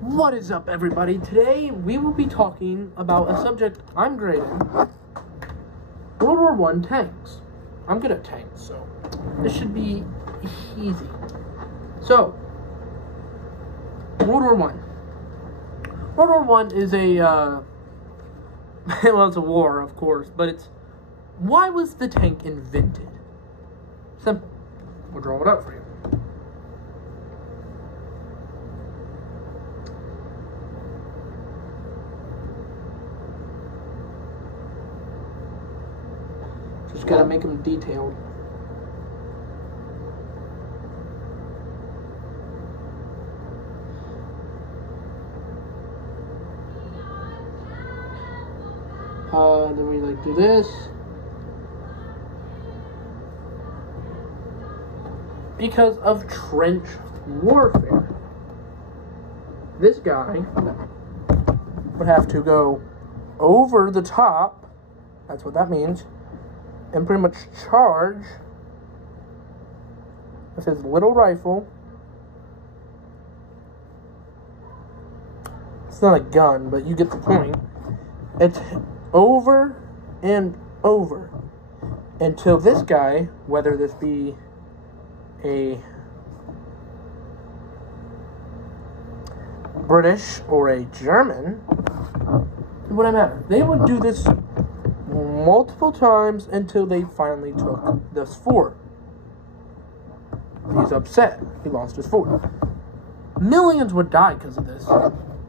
What is up, everybody? Today we will be talking about a subject I'm great at. World War I tanks. I'm good at tanks, so this should be easy. So, World War I. World War I is a, well, it's a war, of course, but it's, why was the tank invented? Simple. We'll draw it up for you. Just gotta make them detailed. Then we like do this. Because of trench warfare. This guy would have to go over the top, that's what that means, and pretty much charge with his little rifle. It's not a gun, but you get the point. It's over and over until this guy, whether this be a British or a German, it wouldn't matter. They would do this multiple times until they finally took this fort. He's upset. He lost his fort. Millions would die because of this.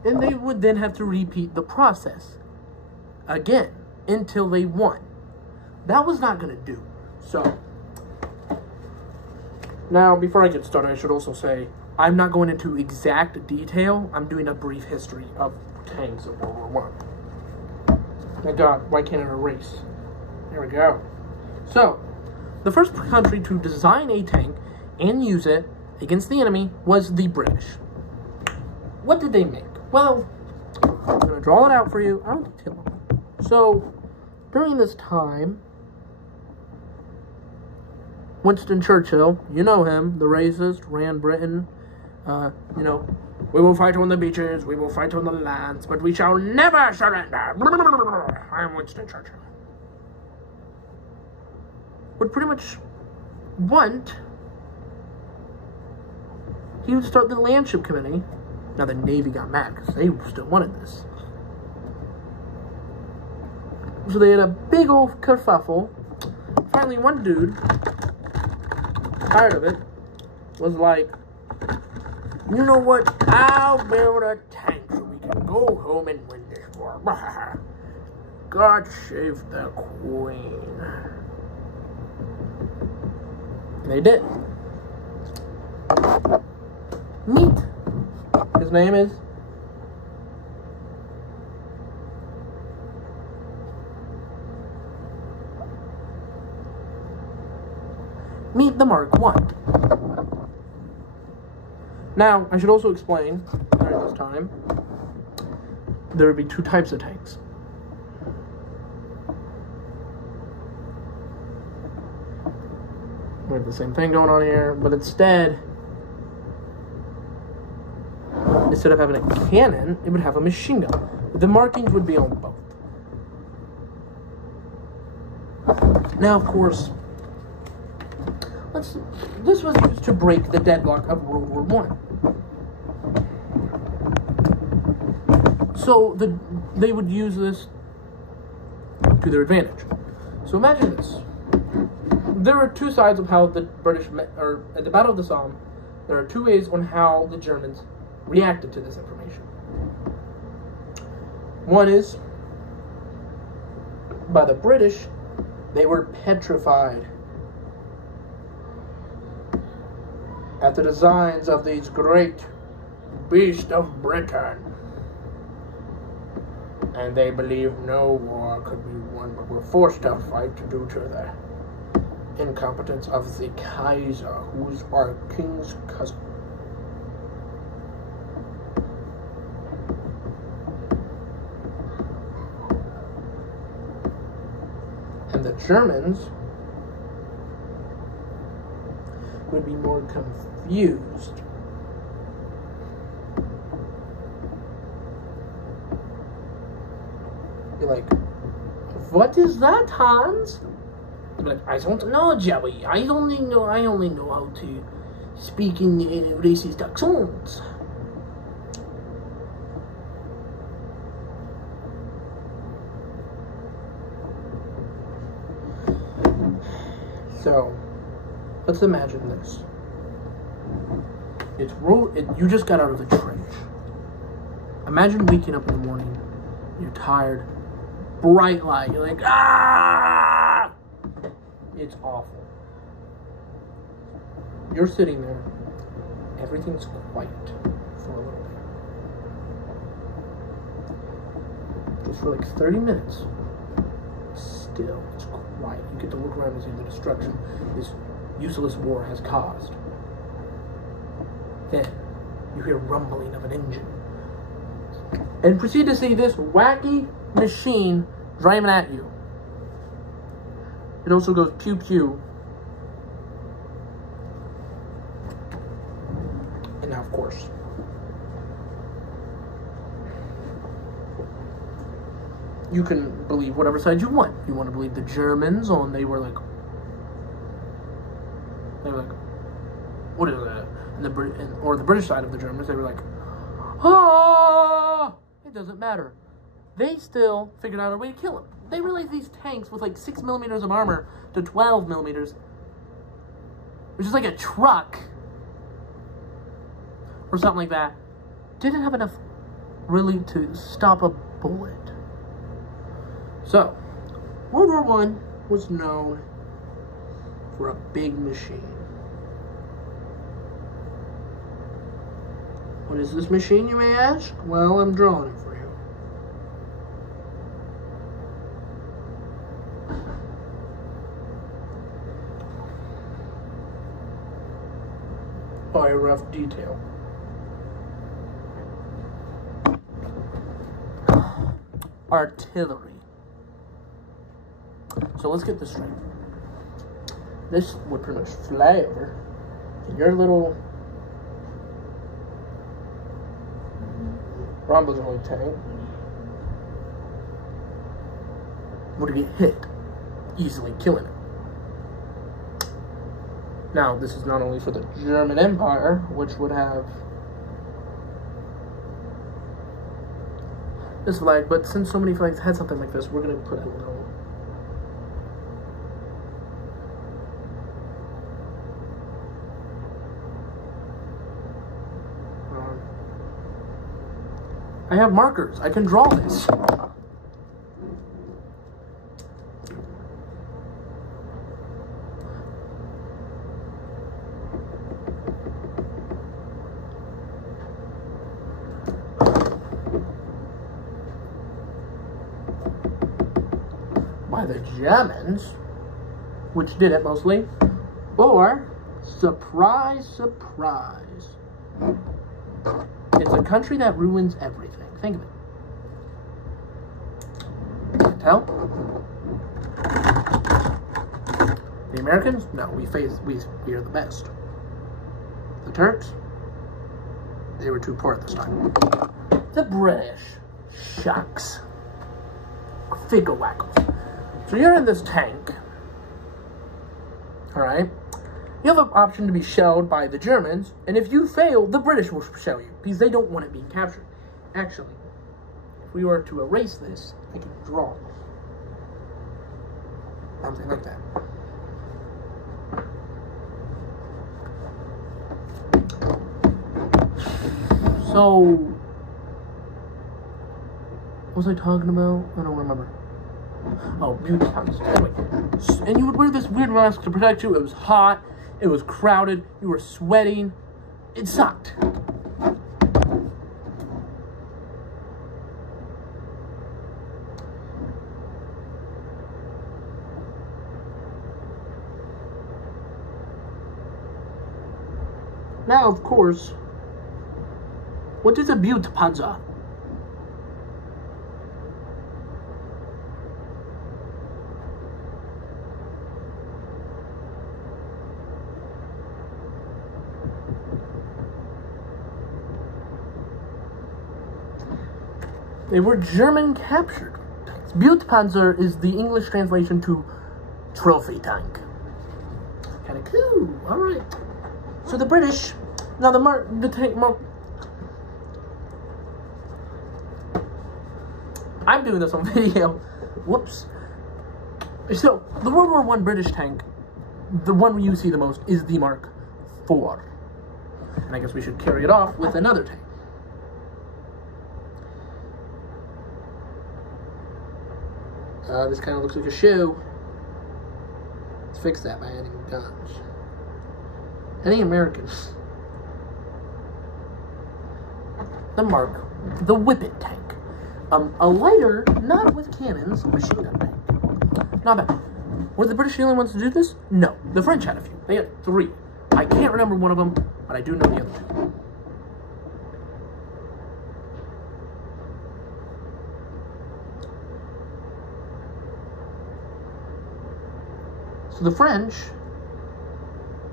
And they would then have to repeat the process again until they won. That was not going to do. So, now, before I get started, I should also say, I'm not going into exact detail. I'm doing a brief history of tanks of World War I. My God, why can't it erase? There we go. So, the first country to design a tank and use it against the enemy was the British. What did they make? Well, I'm going to draw it out for you. I don't detail it. So, during this time, Winston Churchill, you know him, the racist, ran Britain, we will fight on the beaches, we will fight on the lands, but we shall never surrender. I am Winston Churchill. Would pretty much he would start the Landship Committee. Now the Navy got mad because they still wanted this. So they had a big old kerfuffle. Finally, one dude, tired of it, was like, you know what? I'll build a tank so we can go home and win this war. God save the Queen. They did. Meet. His name is Meet the Mark I. Now, I should also explain, during this time, there would be two types of tanks. We have the same thing going on here, but instead of having a cannon, it would have a machine gun. The markings would be on both. Now, of course, this was used to break the deadlock of World War I. So they would use this to their advantage. So imagine this. There are two sides of how the British or at the Battle of the Somme, there are two ways on how the Germans reacted to this information. One is, by the British, they were petrified at the designs of these great beasts of Britain. And they believed no war could be won, but were forced to fight due to the incompetence of the Kaiser, who's our king's cousin. And the Germans would be more confused You're like, what is that, Hans? They're like, I don't know, Joey. I only know how to speak in racist accents. So, let's imagine this. You just got out of the trench. Imagine waking up in the morning. You're tired. Bright light. You're like, ah! It's awful. You're sitting there. Everything's quiet for a little bit. Just for like 30 minutes. Still, it's quiet. You get to look around and see the destruction this useless war has caused. Then, you hear rumbling of an engine. And proceed to see this wacky machine driving at you. It also goes pew pew. And now, of course, you can believe whatever side you want. You want to believe the Germans they were like, what is that? Or the British side of the Germans, they were like, ah! It doesn't matter. They still figured out a way to kill him. They realized these tanks with like 6 millimeters of armor to 12 millimeters, which is like a truck or something like that, didn't have enough really to stop a bullet. So, World War I was known for a big machine. What is this machine, you may ask? Well, I'm drawing it for you. By a rough detail. Artillery. So let's get this straight. This would pretty much fly over your little rhombozoid tank. Would get hit, easily killing it. Now, this is not only for the German Empire, which would have this flag, but since so many flags had something like this, we're going to put a little I have markers. I can draw this. By the Germans, which did it mostly, or surprise, surprise. It's a country that ruins everything. Think of it. Can't tell? The Americans? No, we are the best. The Turks? They were too poor at this time. The British? Shucks. Figure wackles. So you're in this tank. Alright? You have an option to be shelled by the Germans, and if you fail, the British will shell you, because they don't want it being captured. Actually, if we were to erase this, I can draw something like that. So, what was I talking about? I don't remember. Oh, beauty counts. Anyway, and you would wear this weird mask to protect you. It was hot. It was crowded. You were sweating. It sucked. Now, of course, what is a Butpanzer? They were German captured. Bildpanzer is the English translation to trophy tank. Kind of cool. All right. So the British, now the tank Mark. I'm doing this on video. Whoops. So the World War I British tank, the one you see the most is the Mark IV, and I guess we should carry it off with another tank. This kind of looks like a shoe. Let's fix that by adding guns. Any Americans? The Whippet tank. A lighter, not with cannons, machine gun tank. Not bad. Were the British the only ones to do this? No. The French had a few. They had 3. I can't remember one of them, but I do know the other 2. So the French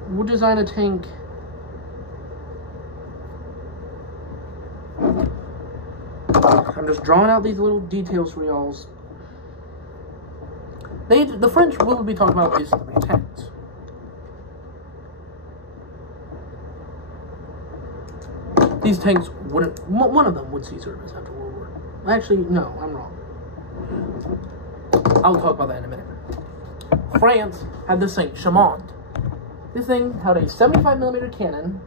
would design a tank I'm just drawing out these little details for y'all. The French we'll be talking about is 3 tanks. These tanks wouldn't, one of them would see service after World War. Actually, no, I'm wrong. I'll talk about that in a minute. France had the Saint Chamond. This thing had a 75mm cannon.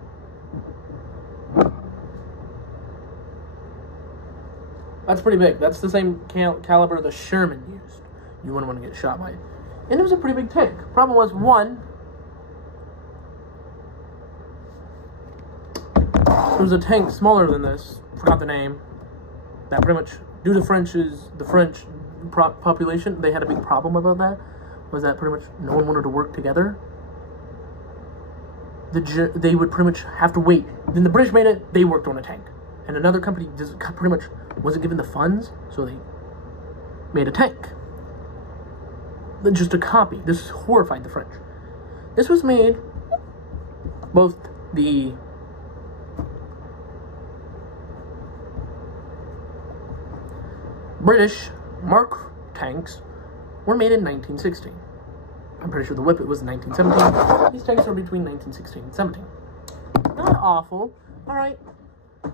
That's pretty big. That's the same caliber the Sherman used. You wouldn't want to get shot by it. And it was a pretty big tank. Problem was, one, there was a tank smaller than this. Forgot the name. That pretty much, due to the French population, they had a big problem about that. Was that pretty much no one wanted to work together. They would pretty much have to wait. Then the British made it. They worked on a tank, and another company pretty much wasn't given the funds, so they made a tank. Just a copy. This horrified the French. This was made. Both the British Mark tanks were made in 1916. I'm pretty sure the Whippet was in 1917. These tanks are between 1916 and 17. Not awful. Alright.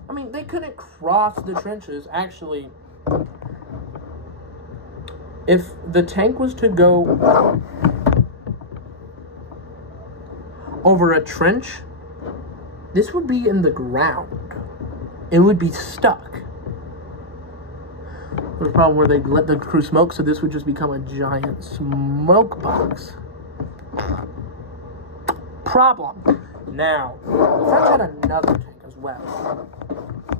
I mean, they couldn't cross the trenches. Actually, if the tank was to go over a trench, this would be in the ground. It would be stuck. There's a problem where they let the crew smoke, so this would just become a giant smoke box. Problem. Now, the French had another tank as well.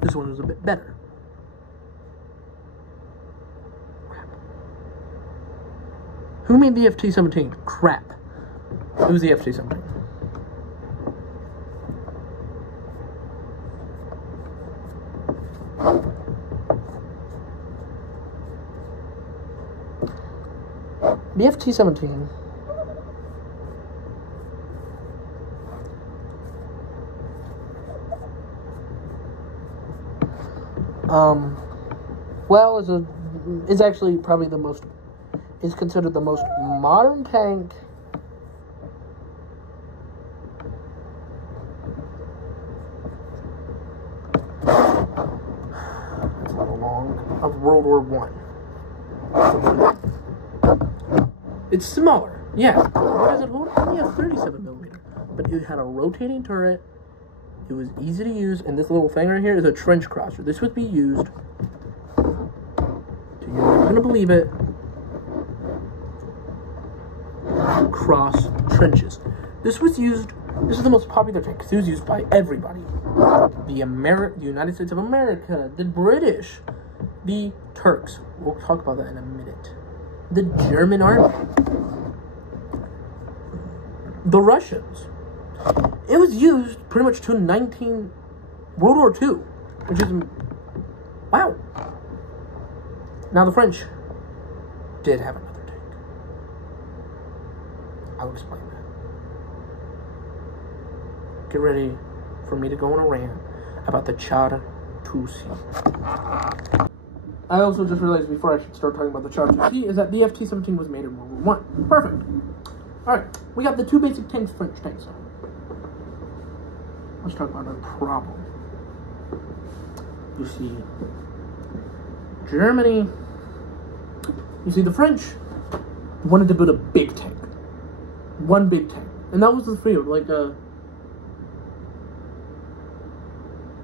This one was a bit better. Crap. Who made the FT-17? Crap. It was the FT-17. The FT-17 well, is actually probably is considered the most modern tank that's a little long, of World War I. It's smaller, yeah. What does it hold? Only a 37mm, but it had a rotating turret. It was easy to use, and this little thing right here is a trench crosser. This would be used to, you're not gonna believe it, cross trenches. This was used. This is the most popular tank because it was used by everybody. The United States of America, the British, the Turks. We'll talk about that in a minute. The German army, the Russians. It was used pretty much to World War II, which is, wow. Now the French did have another tank. I'll explain that. Get ready for me to go on a rant about the Char 2C. I also just realized before I should start talking about the Char 2C is that the FT-17 was made in World War I. Perfect. Alright, we got the two basic tanks, French tanks. Let's talk about our problem. You see, Germany, you see, the French wanted to build a big tank. One big tank. And that was the field. Like,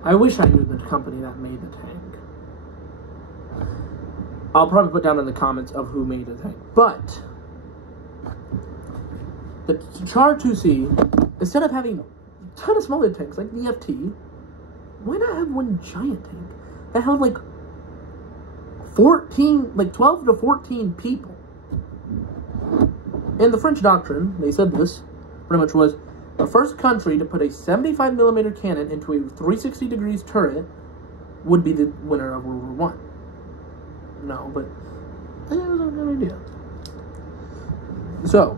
I wish I knew the company that made the tank. I'll probably put down in the comments of who made the tank. But the Char 2C, instead of having a ton of smaller tanks like the FT, why not have one giant tank that held like 12 to 14 people? In the French doctrine, they said this pretty much was the first country to put a 75mm cannon into a 360 degrees turret would be the winner of World War I. No, but I think it was a good idea. So,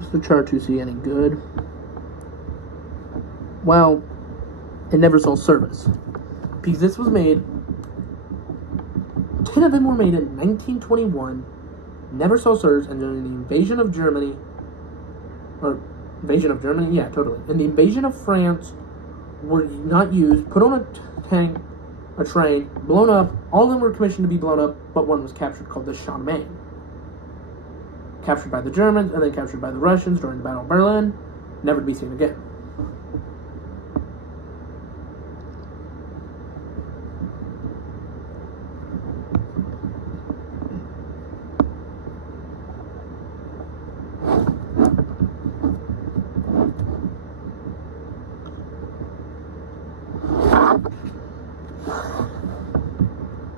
is the Char 2C any good? Well, it never saw service because this was made. 10 of them were made in 1921, never saw service, and during the invasion of Germany, yeah, totally. And the invasion of France were not used, put on a tank, a train, blown up. All of them were commissioned to be blown up, but one was captured, called the Charlemagne. Captured by the Germans, and then captured by the Russians during the Battle of Berlin, never to be seen again.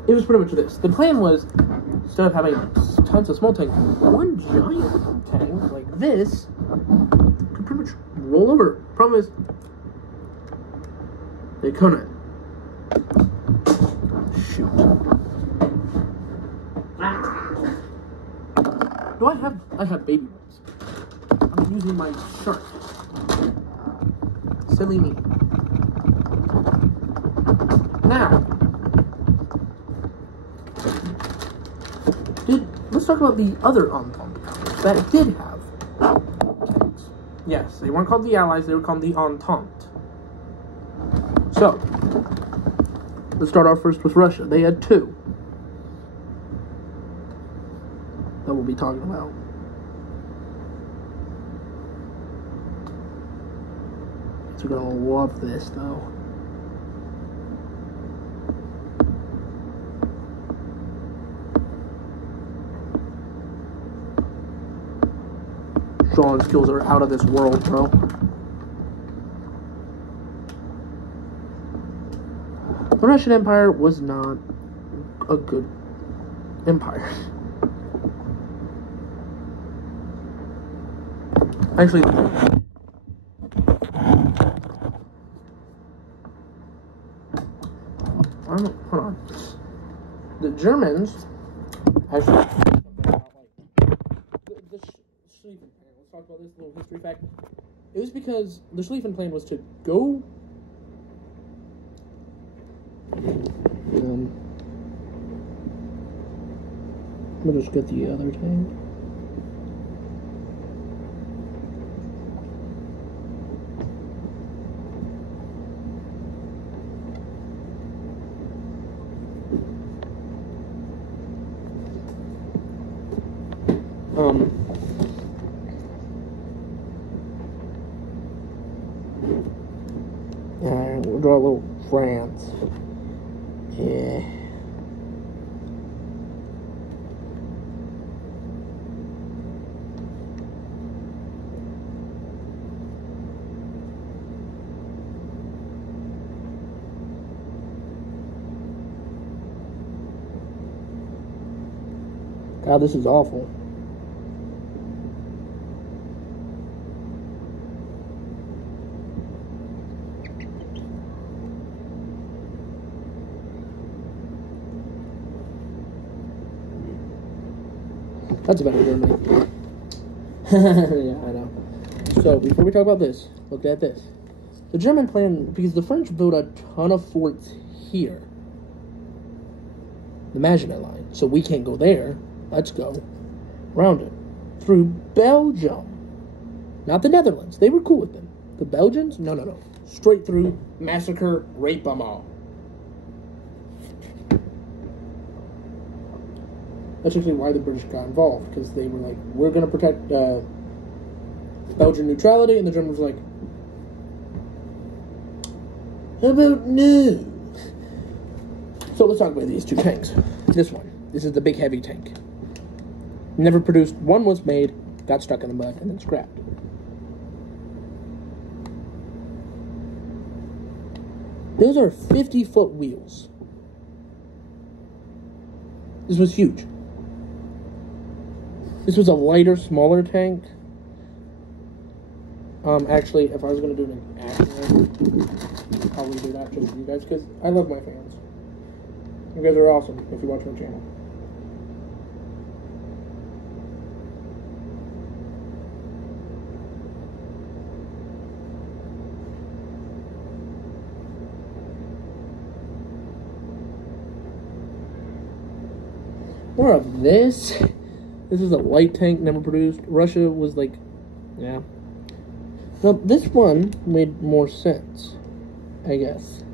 It was pretty much this. The plan was, instead of having tons of small tanks, one giant tank like this could pretty much roll over. Problem is, they couldn't. Shoot. Do I have baby ones. I'm using my shark. Silly me. Now, let's talk about the other Entente powers that did have tanks. Yes, they weren't called the Allies, they were called the Entente. So, let's start off first with Russia. They had two that we'll be talking about. So we're gonna love this though. Drawing skills are out of this world, bro. The Russian Empire was not a good empire. Actually, hold on. The Germans actually. Let's talk about this little history fact. It was because the Schlieffen plan was to go. We'll just get the other tank. Alright, we'll draw a little France. Yeah. God, this is awful. That's better Germany. Yeah, I know. So, before we talk about this, look at this. The German plan, because the French built a ton of forts here. The Maginot Line. So we can't go there. Let's go around it. Through Belgium. Not the Netherlands. They were cool with them. The Belgians? No. Straight through, massacre, rape them all. That's actually why the British got involved, because they were like, we're going to protect Belgian neutrality, and the Germans were like, how about no? So let's talk about these two tanks. This one. This is the big heavy tank. Never produced. One was made, got stuck in the mud, and then scrapped. Those are 50-foot wheels. This was huge. This was a lighter, smaller tank. Actually, if I was going to do an action, I'll probably do that just for you guys, because I love my fans. You guys are awesome if you watch my channel. More of this. This is a light tank, never produced. Russia was like, yeah. Now, this one made more sense, I guess.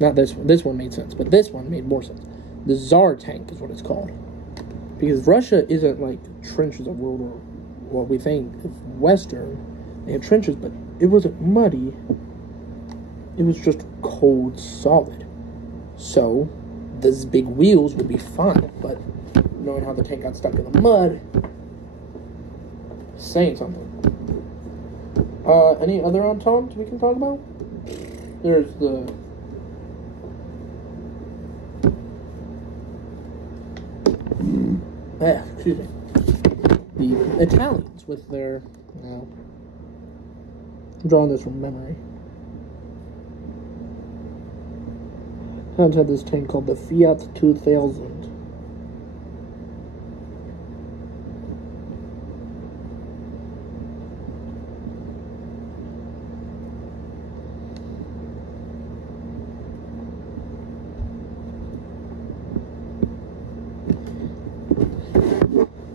Not this one. This one made sense, but this one made more sense. The Tsar tank is what it's called. Because Russia isn't like trenches of World War, what we think of Western. They had trenches, but it wasn't muddy. It was just cold, solid. So, these big wheels would be fine, but knowing how the tank got stuck in the mud, saying something. Any other entente we can talk about? There's the excuse me. The Italians with their I'm drawing this from memory. Italians had this tank called the Fiat 2000.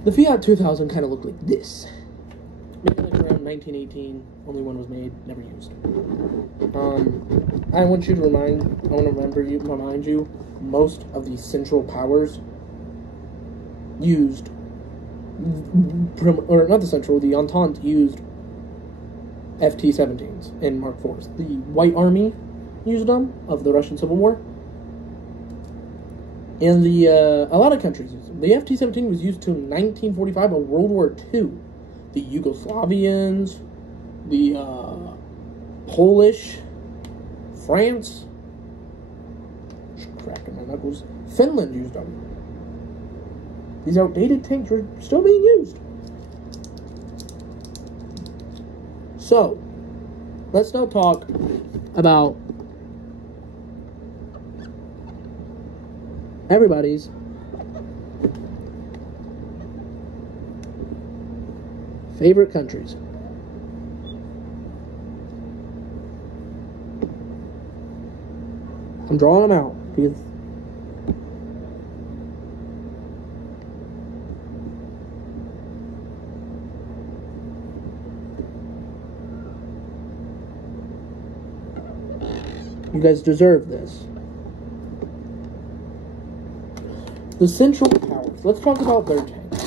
The Fiat 2000 kind of looked like this. Made like around 1918. Only one was made, never used. I want to remind you, most of the Central Powers used, or not the Central, the Entente used FT-17s and Mark IVs. The White Army used them, of the Russian Civil War. And a lot of countries used them. The FT-17 was used to 1945 of World War II. The Yugoslavians, the Polish, France, cracking my knuckles, Finland used them. These outdated tanks are still being used. So, let's now talk about everybody's favorite countries. I'm drawing them out because you guys deserve this. The Central Powers. Let's talk about their tanks.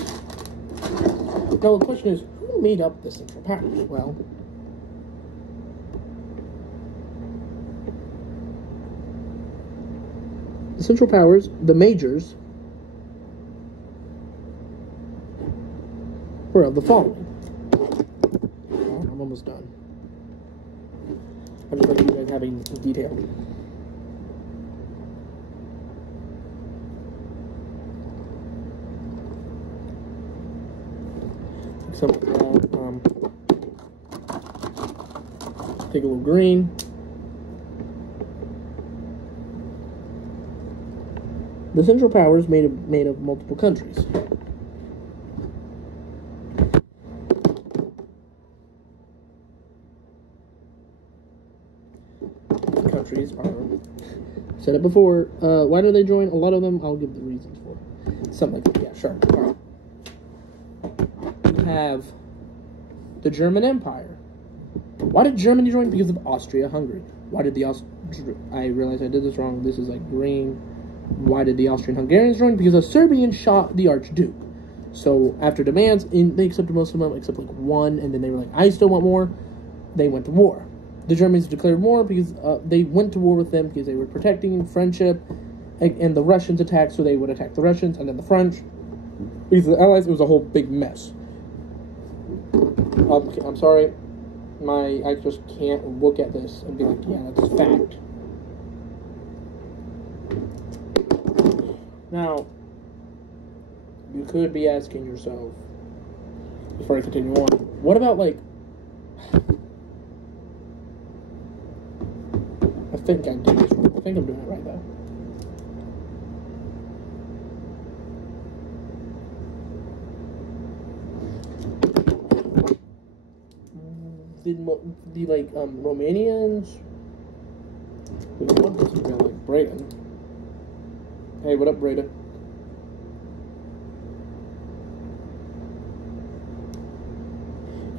Now the question is, who made up the Central Powers? Well, the Central Powers, the majors, were of the following. Oh, I'm almost done. I just like you guys having detail. Take a little green. The Central Powers made of multiple countries. said it before. Why do they join? A lot of them, I'll give the reasons for. Something like that. Yeah, sure. All right. We have the German Empire. Why did Germany join? Because of Austria-Hungary. Why did the I realized I did this wrong. This is like green. Why did the Austrian-Hungarians join? Because the Serbians shot the Archduke. So after demands, they accepted most of them except like one, and then they were like, I still want more. They went to war. The Germans declared war because they went to war with them because they were protecting friendship, and the Russians attacked, so they would attack the Russians, and then the French. Because the Allies, it was a whole big mess. Okay, I'm sorry. I just can't look at this and be like, yeah, that's fact. Now, you could be asking yourself, before I continue on, what about, like, I think I did this right. I think I'm doing it right, though. The Romanians, we want this to be like Braden. Hey, what up, Braden?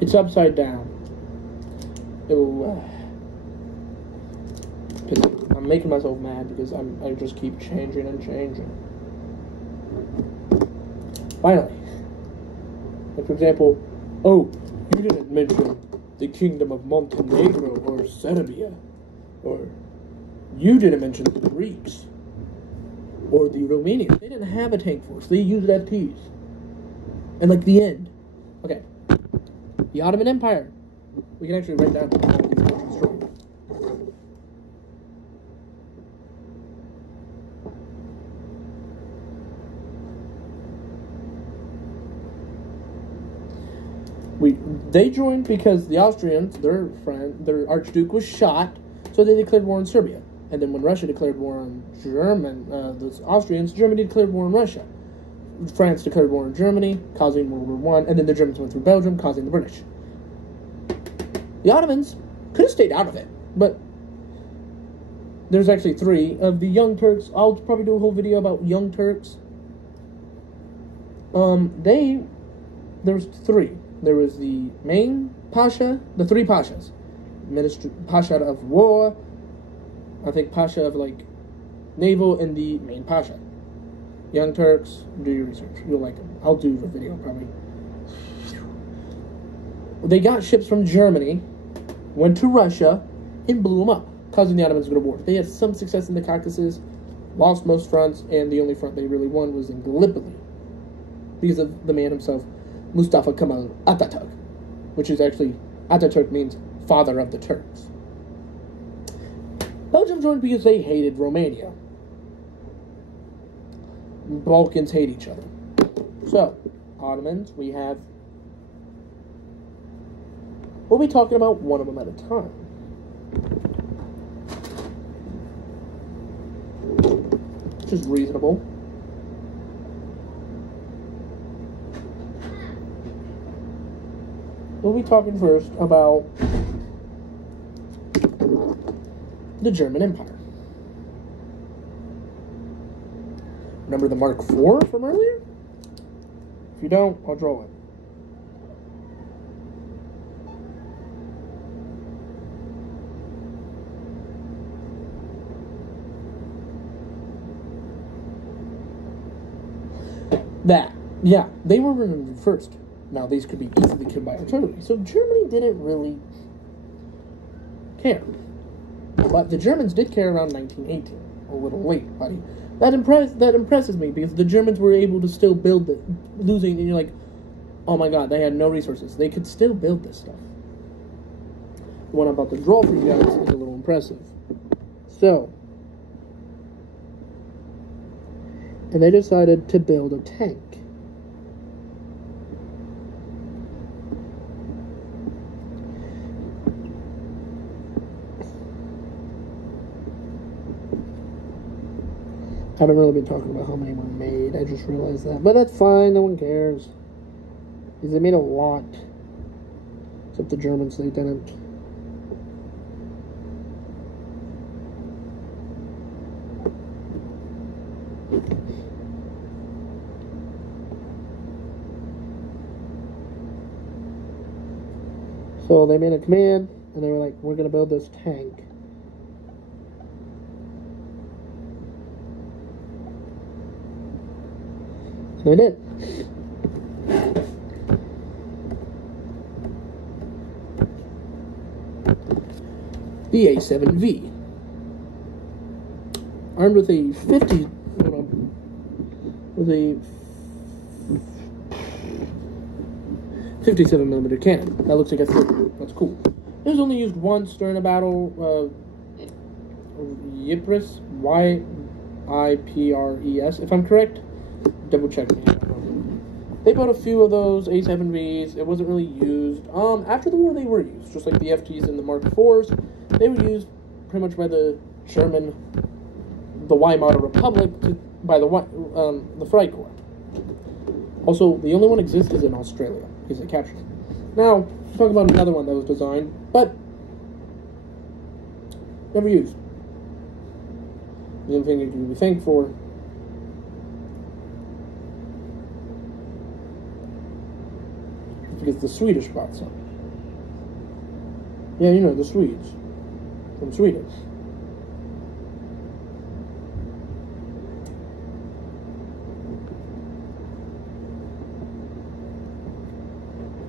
It's upside down. I'm making myself mad because I just keep changing and changing. Finally, like for example, oh, you didn't mention the Kingdom of Montenegro or Serbia, or you didn't mention the Greeks or the Romanians. They didn't have a tank force. They used FTs. And like the end. Okay. The Ottoman Empire. We can actually write down all these countries destroyed. They joined because the Austrians, their their Archduke was shot, so they declared war on Serbia. And then when Russia declared war on the Austrians, Germany declared war on Russia. France declared war on Germany, causing World War I, and then the Germans went through Belgium, causing the British. The Ottomans could have stayed out of it, but there's actually three of the Young Turks. I'll probably do a whole video about Young Turks. There was three. There was the main Pasha, the three Pashas. Pasha of War, I think Pasha of, like, Naval, and the main Pasha. Young Turks, do your research. You'll like them. I'll do the video, probably. They got ships from Germany, went to Russia, and blew them up, causing the Ottomans to go to war. They had some success in the Caucasus, lost most fronts, and the only front they really won was in Gallipoli, because of the man himself, Mustafa Kemal Atatürk, which is actually, Atatürk means father of the Turks. Belgium joined because they hated Romania. Balkans hate each other. So, Ottomans, we'll be talking about one of them at a time. Which is reasonable. We'll be talking first about the German Empire. Remember the Mark IV from earlier? If you don't, I'll draw it. Yeah, they were remembered first. Now, these could be easily killed by artillery. So Germany didn't really care. But the Germans did care around 1918. A little late, buddy. That impresses me, because the Germans were able to still build it, losing, and you're like, oh my god, they had no resources. They could still build this stuff. The one I'm about to draw for you guys is a little impressive. So, and they decided to build a tank. I haven't really been talking about how many were made. I just realized that. But that's fine. No one cares. Because they made a lot. Except the Germans, they didn't. So they made a command, and they were like, we're going to build this tank. And they did. The A7V. Armed with a 57mm cannon. That looks like a 30. That's cool. It was only used once during a battle. Ypres, Y-I-P-R-E-S, if I'm correct. Double check me. They built a few of those A7Vs. It wasn't really used. After the war, they were used, just like the FTs and the Mark IVs. They were used pretty much by the German, the Weimar Republic, by the Freikorps. Also, the only one that exists is in Australia, because they captured it. Now, talk about another one that was designed, but never used. The only thing you can be thankful for. Because the Swedish bought some. Yeah, you know, the Swedes. From Sweden.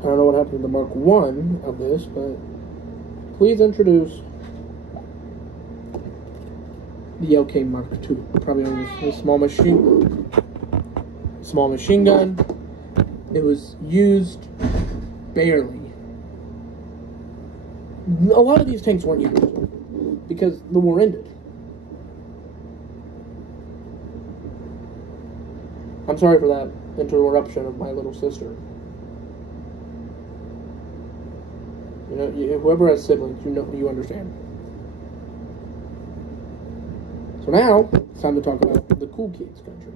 I don't know what happened to the Mark I of this, but please introduce the LK Mark II. Probably only a small machine gun. It was used barely. A lot of these tanks weren't used because the war ended. I'm sorry for that interruption of my little sister. You know, whoever has siblings, you understand. So now, it's time to talk about the cool kids country.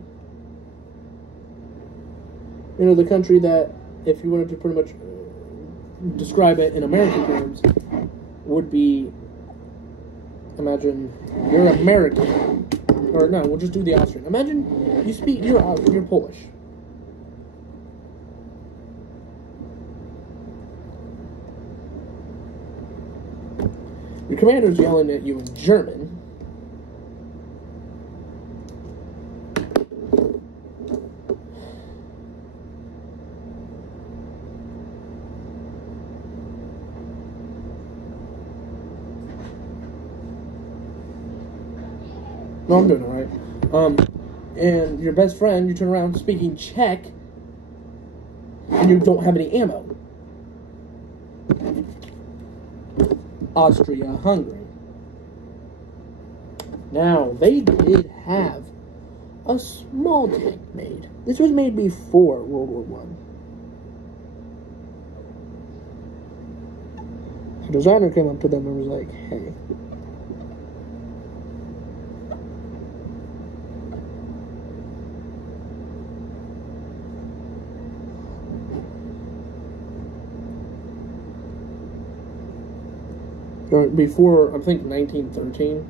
You know, the country that, if you wanted to pretty much describe it in American terms, would be, imagine you're American, or no, we'll just do the Austrian. Imagine you're Polish. Your commander's yelling at you in German. No, I'm doing it right. And your best friend, you turn around speaking Czech, and you don't have any ammo. Austria-Hungary. Now, they did have a small tank made. This was made before World War I. The designer came up to them and was like, hey, before, I think, 1913.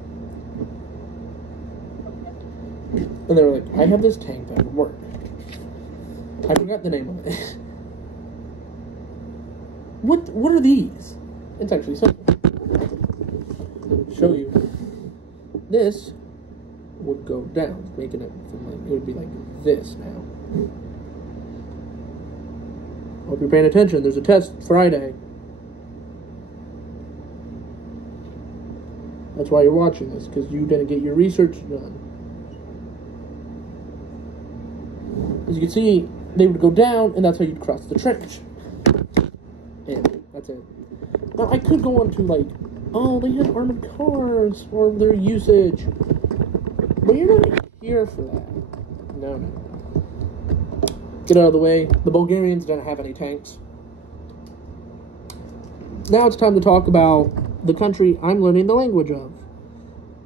And they were like, I have this tank that would work. I forgot the name of it. What are these? It's actually simple. Show you. This would go down, making it from like, it would be like this now. Hope you're paying attention. There's a test Friday. That's why you're watching this, because you didn't get your research done. As you can see, they would go down, and that's how you'd cross the trench. And that's it. Now, I could go on to, like, oh, they had armored cars, or their usage. But you're not here for that. No. Get out of the way. The Bulgarians didn't have any tanks. Now it's time to talk about the country I'm learning the language of.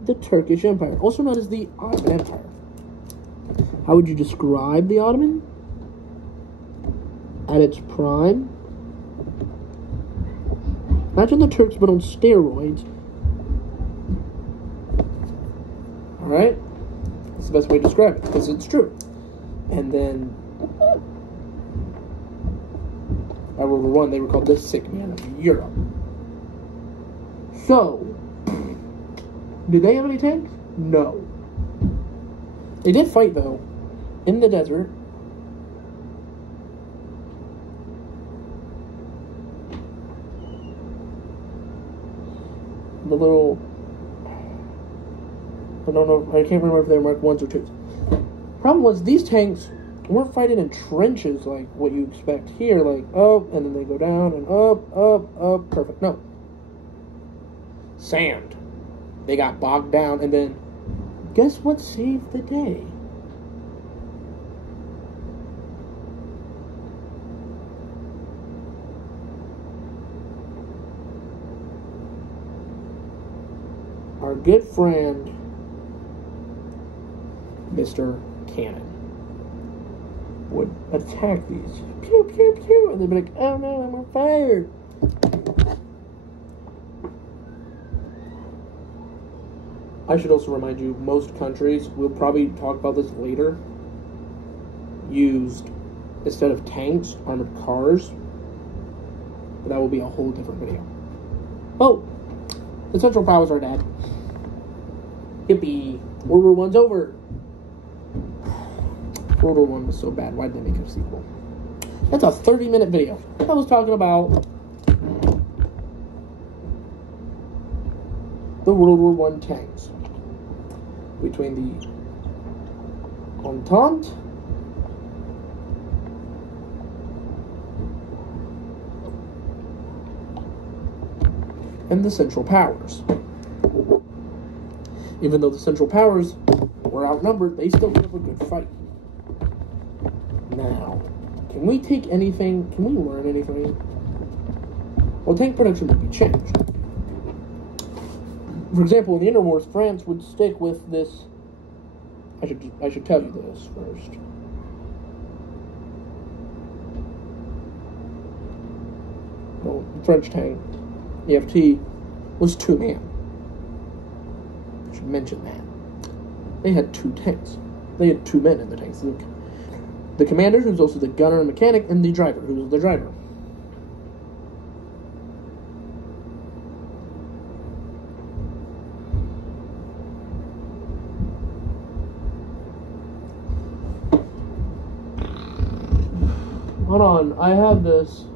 The Turkish Empire, also known as the Ottoman Empire. How would you describe the Ottoman? At its prime? Imagine the Turks but on steroids. Alright? That's the best way to describe it, because it's true. And then, by World War I, they were called the sick man of Europe. So, did they have any tanks? No. They did fight, though, in the desert. The little, I don't know, I can't remember if they were Mark 1s or 2s. Problem was, these tanks weren't fighting in trenches like what you expect here, like up, and then they go down, and up, perfect. No. Sand. They got bogged down, and then, guess what saved the day? Our good friend, Mr. Cannon, would attack these. Pew, pew, pew. And they'd be like, oh no, I'm on fire. I should also remind you, most countries, we'll probably talk about this later, used, instead of tanks, armored cars. But that will be a whole different video. Oh, the Central Powers are dead. Yippee. World War I's over. World War I was so bad. Why did they make a sequel? That's a 30-minute video. I was talking about the World War I tanks between the Entente and the Central Powers. Even though the Central Powers were outnumbered, they still put up a good fight. Now, can we take anything? Can we learn anything? Well, tank production would be changed. For example, in the interwars, France would stick with this. I should tell you this first. Well, the French tank, EFT, was 2-man. I should mention that. They had 2 tanks. They had 2 men in the tanks. The commander, who's also the gunner and mechanic, and the driver, who was the driver. Hold on, I have this.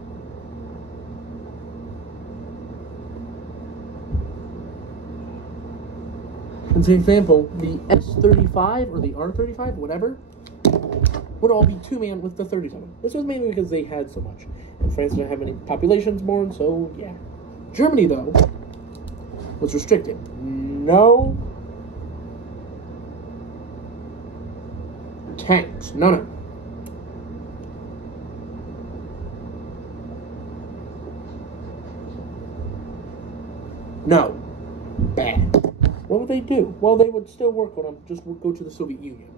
As an example, the S-35 or the R-35, whatever, would all be 2-man with the 37. This was mainly because they had so much. And France didn't have any populations born, so yeah. Germany, though, was restricted. No tanks. No. No. Bad. What would they do? Well, they would still work on them, just would go to the Soviet Union,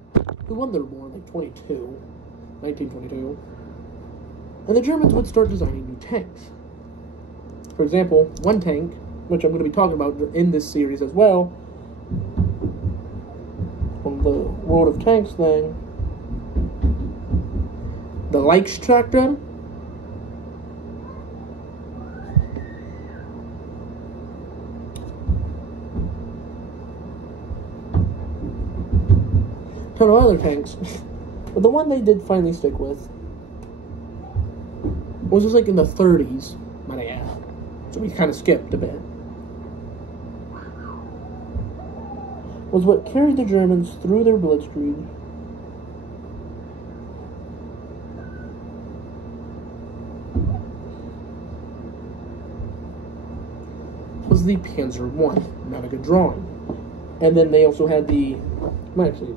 who won their war in like 1922. And the Germans would start designing new tanks. For example, one tank, which I'm going to be talking about in this series as well, on the World of Tanks thing, the Leichtraktor. Ton of other tanks, but the one they did finally stick with was just like in the 30s, might I add. So we kind of skipped a bit. Was what carried the Germans through their blitzkrieg. Was the Panzer I. Not a good drawing. And then they also had the, actually,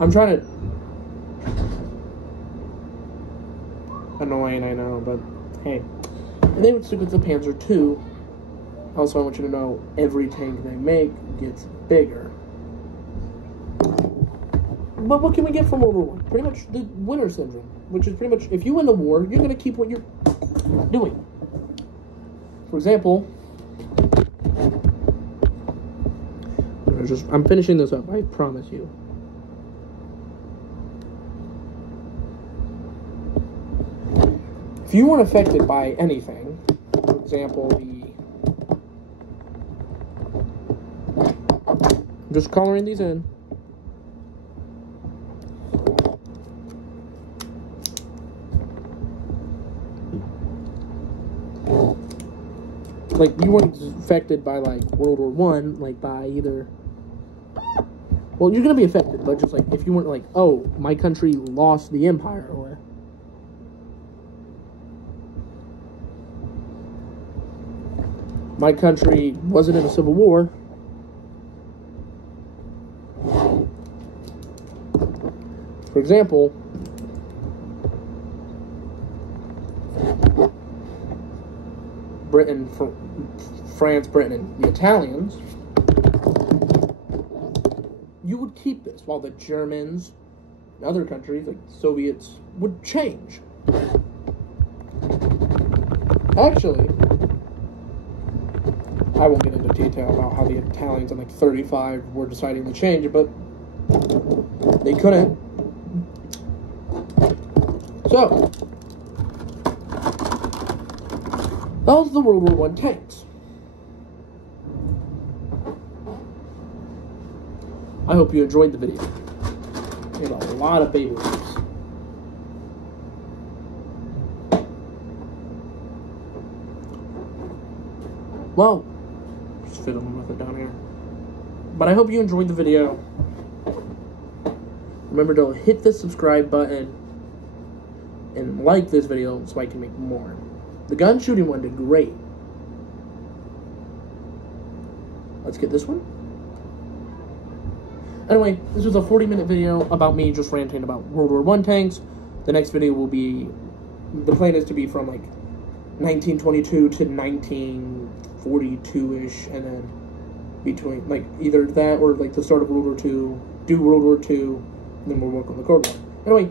I'm trying to... Annoying, I know, but hey. And they would stick with the Panzer II. Also, I want you to know, every tank they make gets bigger. But what can we get from World War One? Pretty much the winner syndrome, which is pretty much if you win the war, you're going to keep what you're doing. For example, I'm finishing this up, I promise you. If you weren't affected by anything, for example, I'm just coloring these in. Like, you weren't affected by, like, World War One, like, by either... Well, you're gonna be affected, but just, like, if you weren't, like, oh, my country lost the empire, or... my country wasn't in a civil war. For example... Britain, France, Britain, and the Italians, you would keep this, while the Germans and other countries, like the Soviets, would change. Actually, I won't get into detail about how the Italians in like 35 were deciding to change it, but they couldn't. So, that was the World War I tanks. I hope you enjoyed the video. We had a lot of baby wipes. Well, just fiddling with it down here. But I hope you enjoyed the video. Remember to hit the subscribe button and like this video so I can make more. The gun shooting one did great. Let's get this one. Anyway, this was a 40-minute video about me just ranting about World War I tanks. The next video will be, the plan is to be from like 1922 to 1942-ish, and then between, like, either that or like the start of World War II, do World War II, and then we'll work on the Cold War. Anyway,